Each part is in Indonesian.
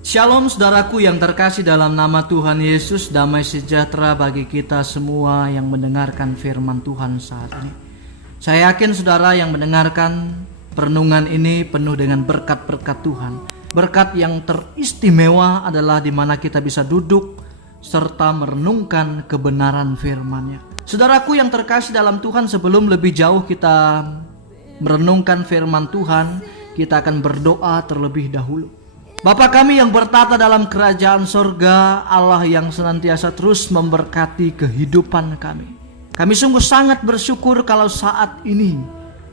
Shalom saudaraku yang terkasih dalam nama Tuhan Yesus, damai sejahtera bagi kita semua yang mendengarkan firman Tuhan saat ini. Saya yakin saudara yang mendengarkan perenungan ini penuh dengan berkat-berkat Tuhan. Berkat yang teristimewa adalah di mana kita bisa duduk serta merenungkan kebenaran firman-Nya. Saudaraku yang terkasih dalam Tuhan, sebelum lebih jauh kita merenungkan firman Tuhan, kita akan berdoa terlebih dahulu. Bapa kami yang bertata dalam kerajaan sorga, Allah yang senantiasa terus memberkati kehidupan kami. Kami sungguh sangat bersyukur kalau saat ini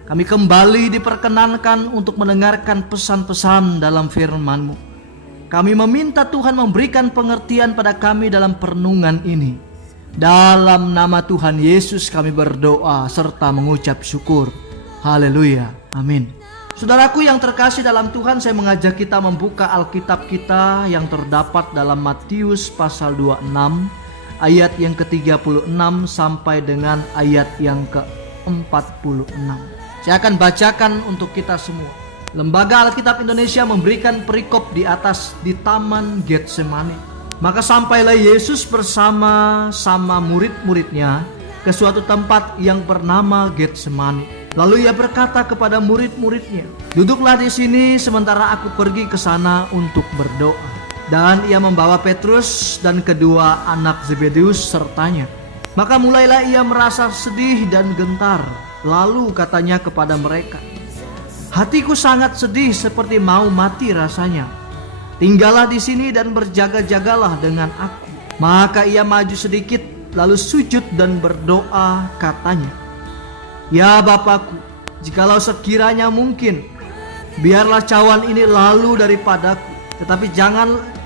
kami kembali diperkenankan untuk mendengarkan pesan-pesan dalam firman-Mu. Kami meminta Tuhan memberikan pengertian pada kami dalam perenungan ini. Dalam nama Tuhan Yesus kami berdoa serta mengucap syukur. Haleluya, amin. Saudaraku yang terkasih dalam Tuhan, saya mengajak kita membuka Alkitab kita yang terdapat dalam Matius pasal 26 ayat yang ke-36 sampai dengan ayat yang ke-46. Saya akan bacakan untuk kita semua. Lembaga Alkitab Indonesia memberikan perikop di atas di Taman Getsemani. Maka sampailah Yesus bersama murid-muridnya ke suatu tempat yang bernama Getsemani. Lalu ia berkata kepada murid-muridnya, "Duduklah di sini sementara aku pergi ke sana untuk berdoa." Dan ia membawa Petrus dan kedua anak Zebedeus sertanya. Maka mulailah ia merasa sedih dan gentar. Lalu katanya kepada mereka, "Hatiku sangat sedih seperti mau mati rasanya. Tinggallah di sini dan berjaga-jagalah dengan aku." Maka ia maju sedikit lalu sujud dan berdoa katanya, "Ya Bapakku, jikalau sekiranya mungkin, biarlah cawan ini lalu daripadaku. Tetapi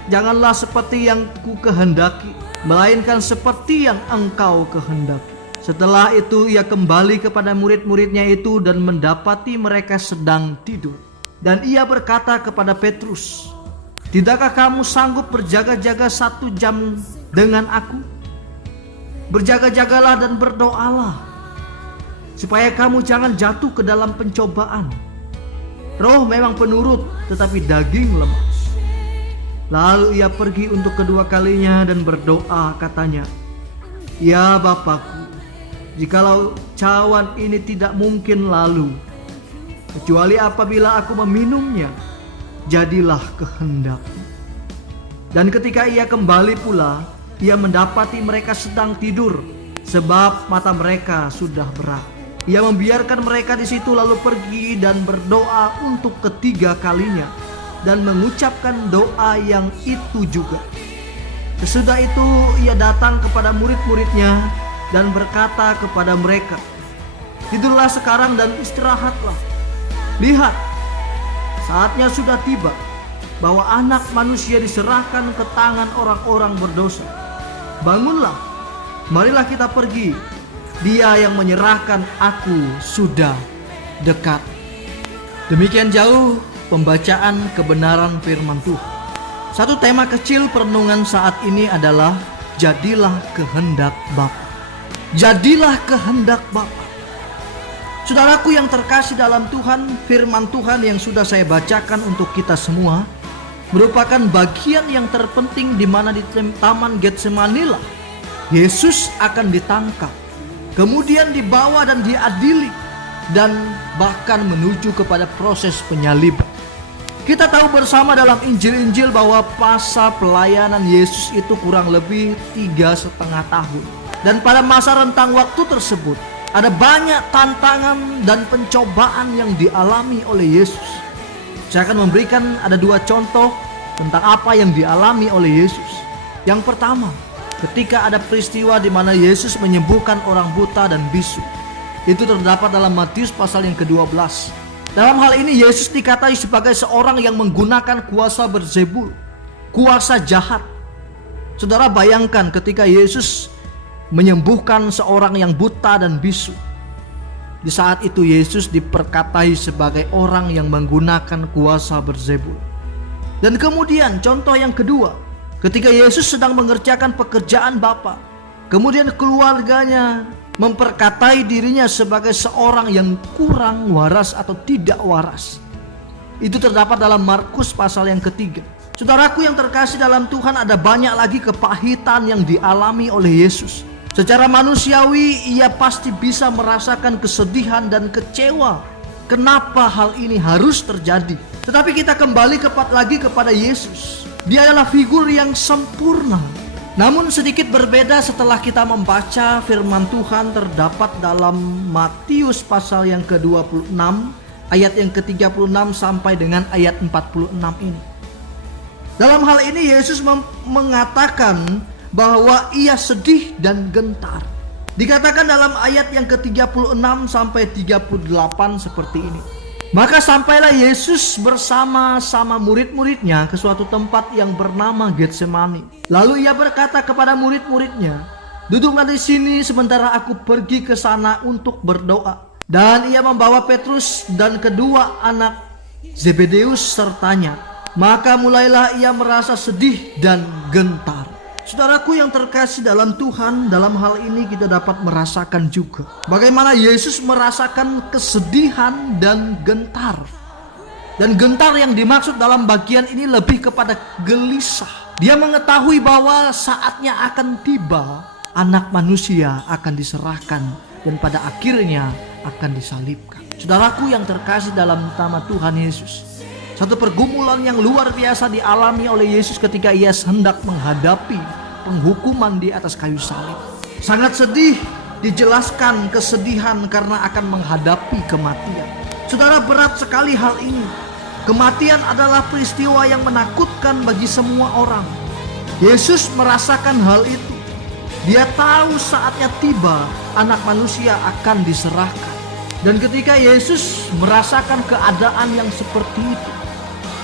janganlah seperti yang ku kehendaki, melainkan seperti yang Engkau kehendaki." Setelah itu ia kembali kepada murid-muridnya itu dan mendapati mereka sedang tidur. Dan ia berkata kepada Petrus, "Tidakkah kamu sanggup berjaga-jaga 1 jam dengan aku? Berjaga-jagalah dan berdoalah, supaya kamu jangan jatuh ke dalam pencobaan. Roh memang penurut, tetapi daging lemah." Lalu ia pergi untuk kedua kalinya dan berdoa katanya, "Ya Bapakku, jikalau cawan ini tidak mungkin lalu, kecuali apabila aku meminumnya, jadilah kehendak-Mu." Dan ketika ia kembali pula, ia mendapati mereka sedang tidur, sebab mata mereka sudah berat. Ia membiarkan mereka di situ lalu pergi dan berdoa untuk ketiga kalinya dan mengucapkan doa yang itu juga. Sesudah itu ia datang kepada murid-muridnya dan berkata kepada mereka, "Tidurlah sekarang dan istirahatlah. Lihat, saatnya sudah tiba bahwa Anak Manusia diserahkan ke tangan orang-orang berdosa. Bangunlah, marilah kita pergi. Dia yang menyerahkan aku sudah dekat." Demikian jauh pembacaan kebenaran firman Tuhan. Satu tema kecil perenungan saat ini adalah jadilah kehendak Bapa. Jadilah kehendak Bapa. Saudaraku yang terkasih dalam Tuhan, firman Tuhan yang sudah saya bacakan untuk kita semua merupakan bagian yang terpenting di mana di Taman Getsemani lah Yesus akan ditangkap, kemudian dibawa dan diadili, dan bahkan menuju kepada proses penyaliban. Kita tahu bersama dalam Injil-Injil bahwa masa pelayanan Yesus itu kurang lebih 3,5 tahun. Dan pada masa rentang waktu tersebut ada banyak tantangan dan pencobaan yang dialami oleh Yesus. Saya akan memberikan ada 2 contoh tentang apa yang dialami oleh Yesus. Yang pertama, ketika ada peristiwa di mana Yesus menyembuhkan orang buta dan bisu. Itu terdapat dalam Matius pasal yang ke-12. Dalam hal ini Yesus dikatai sebagai seorang yang menggunakan kuasa Beelzebul, kuasa jahat. Saudara bayangkan ketika Yesus menyembuhkan seorang yang buta dan bisu. Di saat itu Yesus diperkatai sebagai orang yang menggunakan kuasa Beelzebul. Dan kemudian contoh yang kedua, ketika Yesus sedang mengerjakan pekerjaan Bapa, kemudian keluarganya memperkatai dirinya sebagai seorang yang kurang waras atau tidak waras. Itu terdapat dalam Markus pasal yang ke-3. Saudaraku yang terkasih dalam Tuhan, ada banyak lagi kepahitan yang dialami oleh Yesus. Secara manusiawi ia pasti bisa merasakan kesedihan dan kecewa. Kenapa hal ini harus terjadi? Tetapi kita kembali lagi kepada Yesus. Dia adalah figur yang sempurna. Namun sedikit berbeda setelah kita membaca firman Tuhan terdapat dalam Matius pasal yang ke-26 ayat yang ke-36 sampai dengan ayat 46 ini. Dalam hal ini Yesus mengatakan bahwa ia sedih dan gentar. Dikatakan dalam ayat yang ke-36 sampai 38 seperti ini. Maka sampailah Yesus bersama-sama murid-muridnya ke suatu tempat yang bernama Getsemani. Lalu ia berkata kepada murid-muridnya, "Duduklah di sini sementara aku pergi ke sana untuk berdoa." Dan ia membawa Petrus dan kedua anak Zebedeus sertanya. Maka mulailah ia merasa sedih dan gentar. Saudaraku yang terkasih dalam Tuhan, dalam hal ini kita dapat merasakan juga bagaimana Yesus merasakan kesedihan dan gentar. Dan gentar yang dimaksud dalam bagian ini lebih kepada gelisah. Dia mengetahui bahwa saatnya akan tiba, anak manusia akan diserahkan dan pada akhirnya akan disalibkan. Saudaraku yang terkasih dalam nama Tuhan Yesus, satu pergumulan yang luar biasa dialami oleh Yesus ketika ia hendak menghadapi penghukuman di atas kayu salib. Sangat sedih, dijelaskan kesedihan karena akan menghadapi kematian. Saudara, berat sekali hal ini. Kematian adalah peristiwa yang menakutkan bagi semua orang. Yesus merasakan hal itu. Dia tahu saatnya tiba, anak manusia akan diserahkan. Dan ketika Yesus merasakan keadaan yang seperti itu,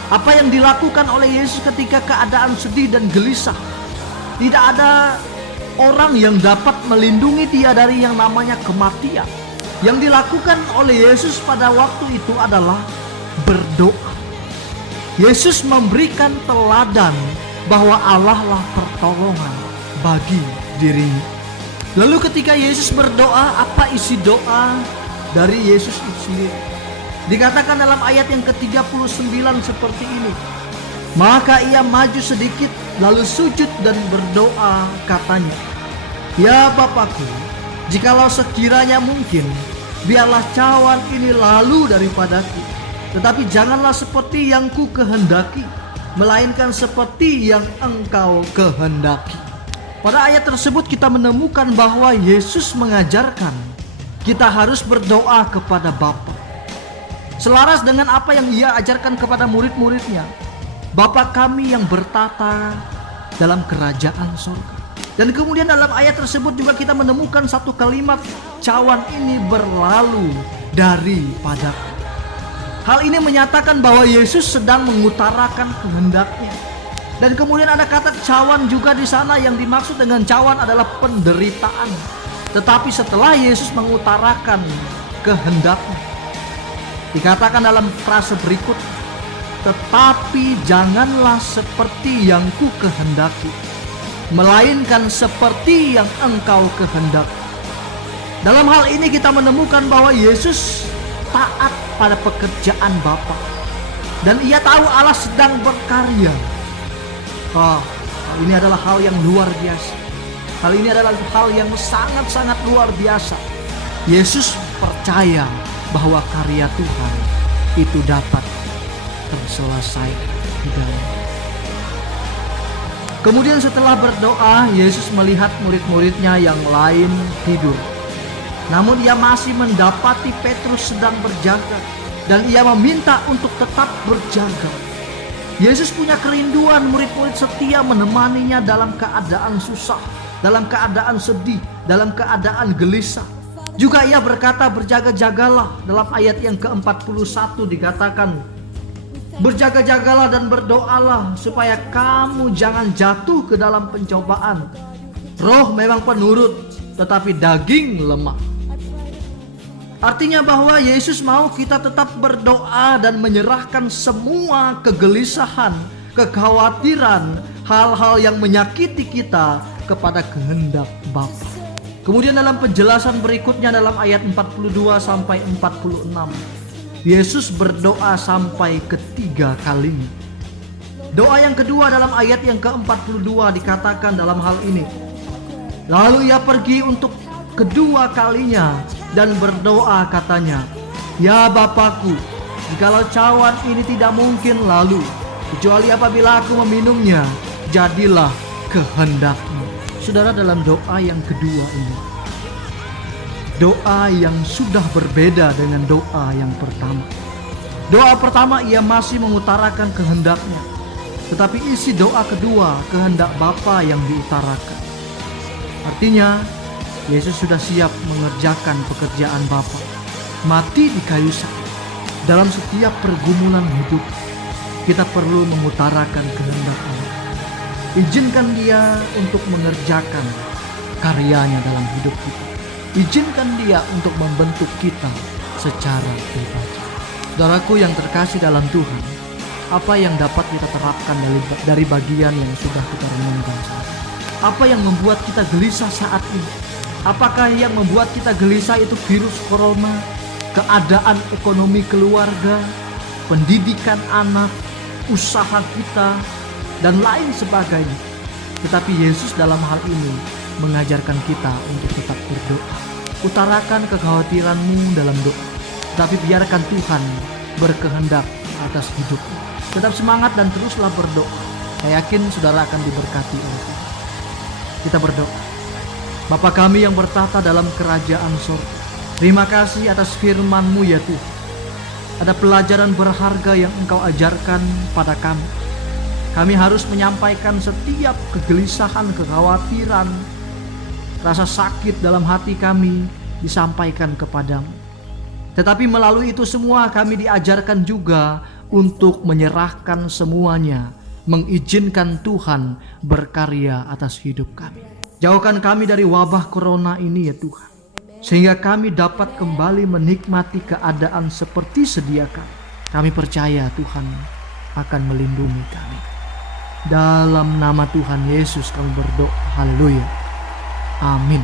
apa yang dilakukan oleh Yesus ketika keadaan sedih dan gelisah? Tidak ada orang yang dapat melindungi dia dari yang namanya kematian. Yang dilakukan oleh Yesus pada waktu itu adalah berdoa. Yesus memberikan teladan bahwa Allah lah pertolongan bagi dirinya. Lalu ketika Yesus berdoa, apa isi doa dari Yesus itu sendiri? Dikatakan dalam ayat yang ke-39 seperti ini. Maka ia maju sedikit lalu sujud dan berdoa katanya, "Ya Bapakku, jikalau sekiranya mungkin, biarlah cawan ini lalu daripadaku. Tetapi janganlah seperti yang ku kehendaki, melainkan seperti yang Engkau kehendaki." Pada ayat tersebut kita menemukan bahwa Yesus mengajarkan kita harus berdoa kepada Bapa. Selaras dengan apa yang ia ajarkan kepada murid-muridnya. Bapa kami yang bertata dalam kerajaan surga. Dan kemudian dalam ayat tersebut juga kita menemukan satu kalimat, cawan ini berlalu daripadaku. Hal ini menyatakan bahwa Yesus sedang mengutarakan kehendaknya. Dan kemudian ada kata cawan juga di sana, yang dimaksud dengan cawan adalah penderitaan. Tetapi setelah Yesus mengutarakan kehendaknya, dikatakan dalam frase berikut, "Tetapi janganlah seperti yang ku kehendaki, melainkan seperti yang Engkau kehendaki." Dalam hal ini kita menemukan bahwa Yesus taat pada pekerjaan Bapa. Dan ia tahu Allah sedang berkarya. Hal ini adalah hal yang luar biasa. Hal ini adalah hal yang sangat-sangat luar biasa. Yesus percaya bahwa karya Tuhan itu dapat terselesaikan di dalam. Kemudian setelah berdoa, Yesus melihat murid-muridnya yang lain tidur. Namun ia masih mendapati Petrus sedang berjaga, dan ia meminta untuk tetap berjaga. Yesus punya kerinduan murid-murid setia menemaninya dalam keadaan susah, dalam keadaan sedih, dalam keadaan gelisah. Juga ia berkata, "Berjaga-jagalah." Dalam ayat yang ke-41 dikatakan, "Berjaga-jagalah dan berdoalah supaya kamu jangan jatuh ke dalam pencobaan. Roh memang penurut, tetapi daging lemah." Artinya bahwa Yesus mau kita tetap berdoa dan menyerahkan semua kegelisahan, kekhawatiran, hal-hal yang menyakiti kita kepada kehendak Bapa. Kemudian dalam penjelasan berikutnya dalam ayat 42 sampai 46, Yesus berdoa sampai ketiga kalinya. Doa yang kedua dalam ayat yang ke-42 dikatakan dalam hal ini. Lalu ia pergi untuk kedua kalinya dan berdoa katanya, "Ya Bapakku, jikalau cawan ini tidak mungkin lalu, kecuali apabila aku meminumnya, jadilah kehendak-Mu." Saudara, dalam doa yang kedua ini, doa yang sudah berbeda dengan doa yang pertama. Doa pertama ia masih mengutarakan kehendak-Nya, tetapi isi doa kedua kehendak Bapa yang diutarakan. Artinya Yesus sudah siap mengerjakan pekerjaan Bapa, mati di kayu salib. Dalam setiap pergumulan hidup kita perlu mengutarakan kehendak Allah. Izinkan Dia untuk mengerjakan karyanya dalam hidup kita. Izinkan Dia untuk membentuk kita secara pribadi. Saudaraku yang terkasih dalam Tuhan, apa yang dapat kita terapkan dari bagian yang sudah kita renungkan saat ini? Apa yang membuat kita gelisah saat ini? Apakah yang membuat kita gelisah itu virus corona, keadaan ekonomi keluarga, pendidikan anak, usaha kita, dan lain sebagainya? Tetapi Yesus dalam hal ini mengajarkan kita untuk tetap berdoa. Utarakan kekhawatiranmu dalam doa, tapi biarkan Tuhan berkehendak atas hidupmu. Tetap semangat dan teruslah berdoa. Saya yakin saudara akan diberkati oleh Tuhan. Kita berdoa. Bapa kami yang bertata dalam kerajaan surga, terima kasih atas firman-Mu ya Tuhan. Ada pelajaran berharga yang Engkau ajarkan pada kami. Kami harus menyampaikan setiap kegelisahan, kekhawatiran, rasa sakit dalam hati kami disampaikan kepadamu. Tetapi melalui itu semua kami diajarkan juga untuk menyerahkan semuanya, mengizinkan Tuhan berkarya atas hidup kami. Jauhkan kami dari wabah corona ini ya Tuhan, sehingga kami dapat kembali menikmati keadaan seperti sedia kala. Kami percaya Tuhan akan melindungi kami. Dalam nama Tuhan Yesus kami berdoa. Haleluya. Amin.